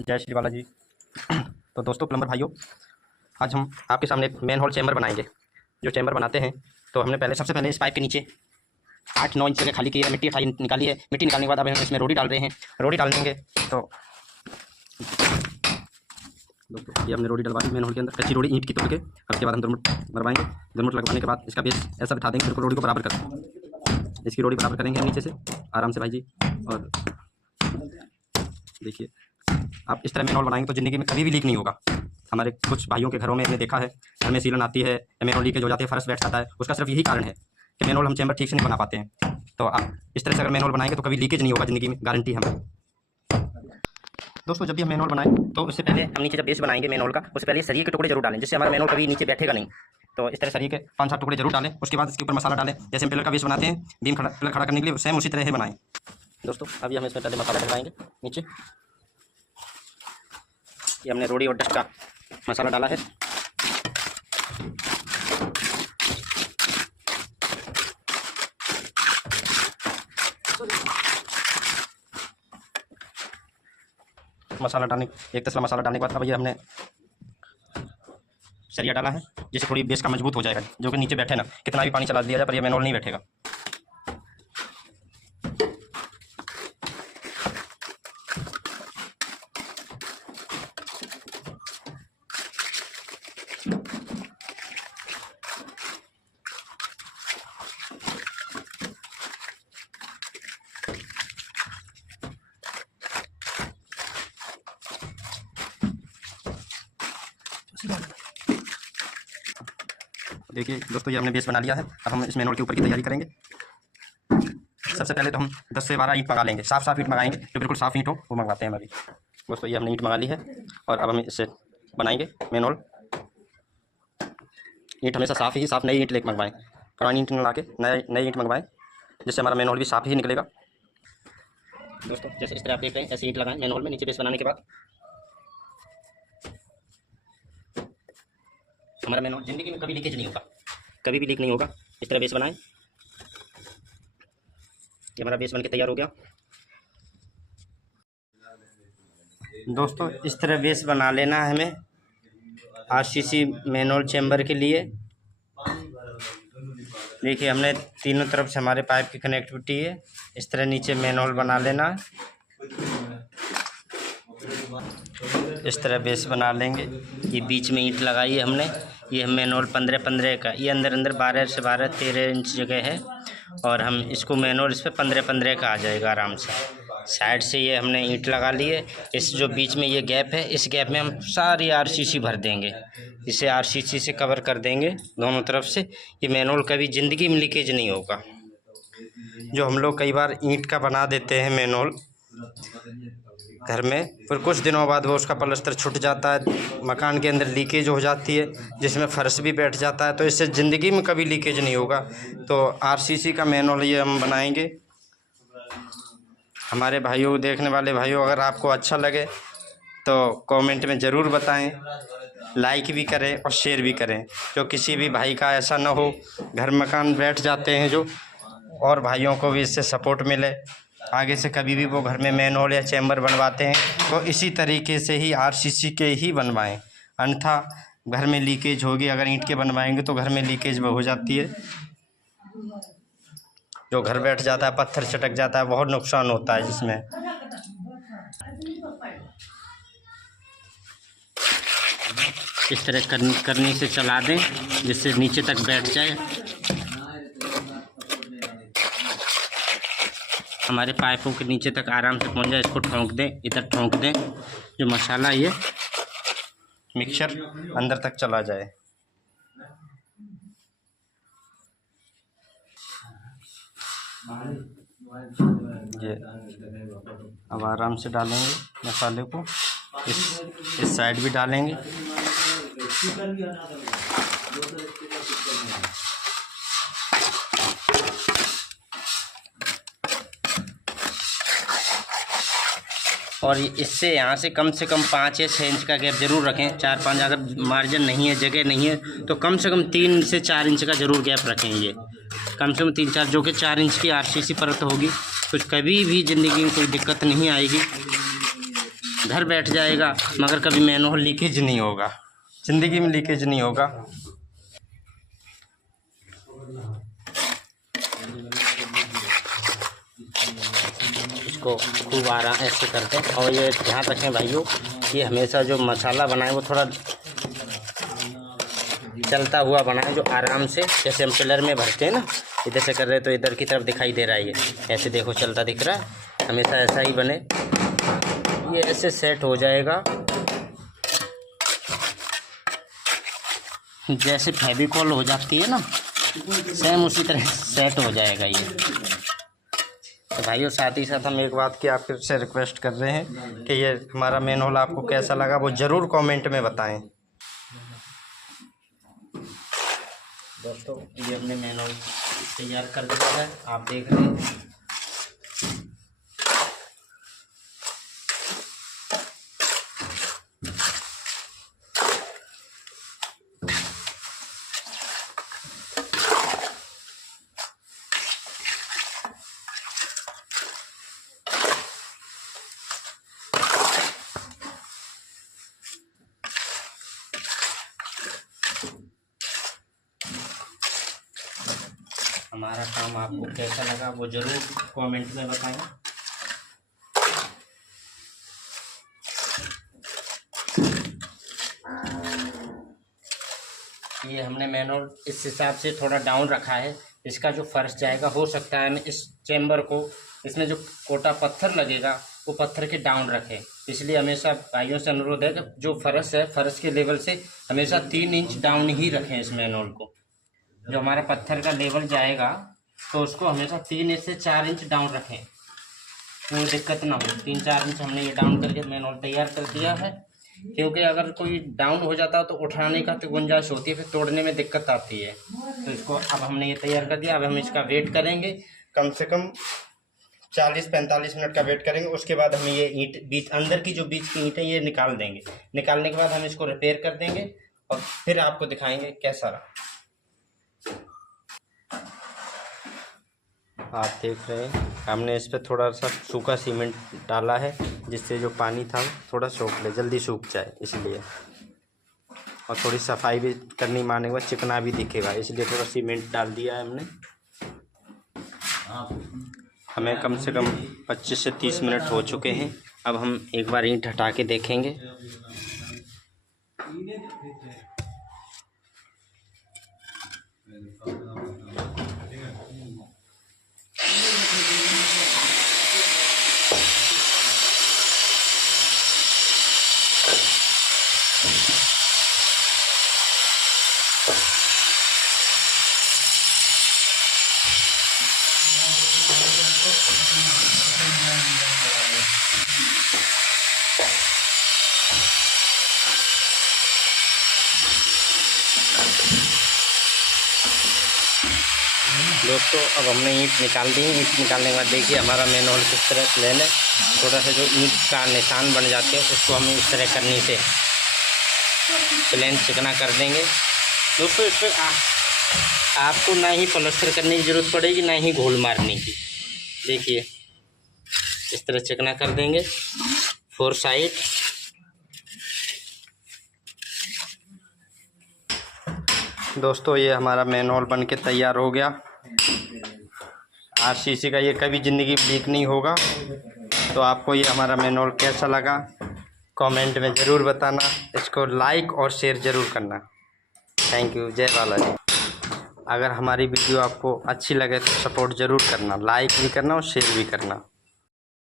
जय श्री बालाजी। तो दोस्तों प्लम्बर भाइयों, आज हम आपके सामने एक मेन होल चैम्बर बनाएंगे। जो चैम्बर बनाते हैं तो हमने सबसे पहले इस पाइप के नीचे 8-9 इंच जगह खाली की है, मिट्टी निकाली है। मिट्टी निकालने के बाद अब हम इसमें रोडी डाल रहे हैं। रोडी डाल देंगे तो दोस्तों ये हमने रोडी डलवा दी मेन होल के अंदर, कच्ची रोडी ईंट की तोड़ के। उसके बाद हम दुरमुट मरवाएंगे। दुरमुट लगवाने के बाद इसका बेस ऐसा बिठा देंगे, बिल्कुल रोडी को बराबर कर, इसकी रोडी बराबर करेंगे हम नीचे से आराम से भाई जी। और देखिए, आप इस तरह मेन होल बनाएंगे तो ज़िंदगी में कभी भी लीक नहीं होगा। हमारे कुछ भाइयों के घरों में हमने देखा है, घर में सीलन आती है, मेन होल लीकेज हो जाती है, फर्श बैठ जाता है। उसका सिर्फ यही कारण है कि मेन होल हम चैम्बर ठीक से नहीं बना पाते हैं। तो आप इस तरह से अगर मेन होल बनाएंगे तो कभी लीकेज नहीं होगा ज़िंदगी में, गारंटी है हमें। दोस्तों जब भी हम मेन होल बनाएं तो उससे पहले हम नीचे जब बेस बनाएंगे मेन होल का, उससे पहले सरिये के टुकड़े जरूर डालें, जिससे हमारा मेन होल कभी नीचे बैठेगा नहीं। तो इस तरह सरिये के 5-7 टुकड़े जरूर डालें। उसके बाद इसके ऊपर मसाला डालें, जैसे हम पिलर का बेस बनाते हैं, बीम पिलर खड़ा करने के लिए, सेम उसी तरह ही बनाएं। दोस्तों अभी हम इसमें पहले मसाला डलवाएंगे नीचे। ये हमने रोडी और डस्ट का मसाला डाला है। मसाला डालने एक तसला मसाला डालने के बाद अब ये हमने सरिया डाला है, जिससे थोड़ी बेस का मजबूत हो जाएगा, जो कि नीचे बैठे ना, कितना भी पानी चला दिया जाए पर ये मेन होल नहीं बैठेगा। देखिए दोस्तों, ये हमने बेस बना लिया है। अब हम इस मेन होल के ऊपर की तैयारी करेंगे। सबसे पहले तो हम 10 से 12 ईंट मंगा लेंगे, साफ ईंट मंगाएंगे, जो बिल्कुल साफ ईंट हो वो मंगवाते हैं हम अभी। दोस्तों ये हमने ईंट मंगा ली है और अब हम इससे बनाएंगे मेन होल। ईंट हमेशा साफ नई ईंट लेकर मंगवाएं, पुरानी ईंट लगा के नई ईंट मंगवाएं, जिससे हमारा मेन होल भी साफ ही निकलेगा। दोस्तों जैसे इस तरह आप देख रहे हैं, ऐसे ईंट लगाएं मेन होल में नीचे बेस बनाने के बाद। हमारा मेन होल ज़िंदगी में कभी लीकेज नहीं होगा, कभी भी लीक नहीं होगा। इस तरह बेस बनाएं। ये हमारा बेस बन के तैयार हो गया। दोस्तों इस तरह बेस बना लेना है हमें आरसीसी मेन होल चैम्बर के लिए। देखिए हमने तीनों तरफ से हमारे पाइप की कनेक्टिविटी है। इस तरह नीचे मेन होल बना लेना, इस तरह बेस बना लेंगे। ये बीच में ईंट लगाई है हमने। ये मेन होल 15-15 का, ये अंदर 12 से 13 इंच जगह है और हम इसको मेन होल इस पर 15-15 का आ जाएगा आराम से। साइड से ये हमने ईंट लगा ली है। इस जो बीच में ये गैप है, इस गैप में हम सारी आरसीसी भर देंगे, इसे आरसीसी से कवर कर देंगे दोनों तरफ से। ये मेन होल कभी ज़िंदगी में लीकेज नहीं होगा। जो हम लोग कई बार ईंट का बना देते हैं मेन होल घर में, फिर कुछ दिनों बाद वो उसका प्लास्टर छूट जाता है, मकान के अंदर लीकेज हो जाती है, जिसमें फर्श भी बैठ जाता है। तो इससे ज़िंदगी में कभी लीकेज नहीं होगा। तो आरसीसी का मेन होल ये हम बनाएंगे। हमारे भाइयों, देखने वाले भाइयों, अगर आपको अच्छा लगे तो कमेंट में ज़रूर बताएं, लाइक भी करें और शेयर भी करें। जो किसी भी भाई का ऐसा ना हो, घर मकान बैठ जाते हैं जो, और भाइयों को भी इससे सपोर्ट मिले। आगे से कभी भी वो घर में मेन होल या चैम्बर बनवाते हैं तो इसी तरीके से ही आरसीसी के ही बनवाएं, अन्यथा घर में लीकेज होगी। अगर ईंट के बनवाएंगे तो घर में लीकेज हो जाती है, जो घर बैठ जाता है, पत्थर चटक जाता है, बहुत नुकसान होता है जिसमें। इस तरह करने से चला दें जिससे नीचे तक बैठ जाए। हमारे पाइपों के नीचे तक आराम से पहुंच जाए। इसको ठोंक दें, इधर ठोंक दें, जो मसाला ये मिक्सचर अंदर तक चला जाए। ये अब आराम से डालेंगे मसाले को, इस साइड भी डालेंगे। और इससे यहाँ से कम 5 या 6 इंच का गैप जरूर रखें। 4-5 अगर मार्जिन नहीं है, जगह नहीं है, तो कम से कम 3 से 4 इंच का ज़रूर गैप रखें। ये कम से कम 3-4, जो कि 4 इंच की आरसीसी परत होगी, कुछ कभी भी ज़िंदगी में कोई दिक्कत नहीं आएगी। घर बैठ जाएगा, मगर कभी मैनहोल लीकेज नहीं होगा, ज़िंदगी में लीकेज नहीं होगा। इसको खूब आराम ऐसे करते हैं। और ये ध्यान रखें भाइयों कि हमेशा जो मसाला बनाए वो थोड़ा चलता हुआ बनाए, जो आराम से, जैसे हम पिलर में भरते हैं ना, इधर से कर रहे तो इधर की तरफ दिखाई दे रहा है, ये ऐसे देखो चलता दिख रहा है, हमेशा ऐसा ही बने। ये ऐसे सेट हो जाएगा जैसे फेविकॉल हो जाती है ना, सेम उसी तरह सेट हो जाएगा ये। तो भाइयों साथ ही साथ हम एक बात की आपसे रिक्वेस्ट कर रहे हैं कि ये हमारा मैनहोल आपको कैसा लगा वो ज़रूर कमेंट में बताएं। दोस्तों ये हमने मैनहोल तैयार कर दिया है, आप देख रहे हैं। हमारा काम आपको कैसा लगा वो ज़रूर कमेंट में बताएं। ये हमने मैनहोल इस हिसाब से थोड़ा डाउन रखा है, इसका जो फर्श जाएगा हो सकता है हम इस चेम्बर को, इसमें जो कोटा पत्थर लगेगा वो पत्थर के डाउन रखें। इसलिए हमेशा भाइयों से अनुरोध है कि जो फर्श है, फर्श के लेवल से हमेशा 3 इंच डाउन ही रखें इस मैनहोल को। जो हमारा पत्थर का लेवल जाएगा तो उसको हमेशा 3 से 4 इंच डाउन रखें, कोई दिक्कत ना हो। 3-4 इंच हमने ये डाउन करके मैनहोल तैयार कर दिया है, क्योंकि अगर कोई डाउन हो जाता है तो उठाने का तो गुंजाइश होती है, फिर तोड़ने में दिक्कत आती है। तो इसको अब हमने ये तैयार कर दिया। अब हम इसका वेट करेंगे, कम से कम 40-45 मिनट का वेट करेंगे। उसके बाद हम ये ईंट बीच, अंदर की जो बीच की ईंटें ये निकाल देंगे। निकालने के बाद हम इसको रिपेयर कर देंगे और फिर आपको दिखाएंगे कैसा रहा। आप देख रहे हैं हमने इस पर थोड़ा सा सूखा सीमेंट डाला है, जिससे जो पानी था थोड़ा सोख ले, जल्दी सूख जाए इसलिए। और थोड़ी सफाई भी करनी, माने हुआ चिकना भी दिखेगा, इसलिए थोड़ा सीमेंट डाल दिया है हमने। हमें कम से कम 25 से 30 मिनट हो चुके हैं। अब हम एक बार ईंट हटा के देखेंगे। दोस्तों अब हमने ईंट निकाल दी। ईंट निकालने के बाद देखिए हमारा मैनहोल किस तरह प्लेन है। थोड़ा सा जो ईंट का निशान बन जाते हैं उसको हम इस तरह करने से प्लेन चिकना कर देंगे। दोस्तों इस पर आपको ना ही प्लास्टर करने की ज़रूरत पड़ेगी, ना ही घोल मारने की। देखिए इस तरह चिकना कर देंगे 4 साइड। दोस्तों ये हमारा मैनहोल बन के तैयार हो गया। आरसीसी का ये कभी ज़िंदगी में लीक नहीं होगा। तो आपको ये हमारा मैनहोल कैसा लगा कमेंट में ज़रूर बताना। इसको लाइक और शेयर ज़रूर करना। Thank you. जय बालाजी। अगर हमारी वीडियो आपको अच्छी लगे तो सपोर्ट ज़रूर करना, लाइक भी करना और शेयर भी करना।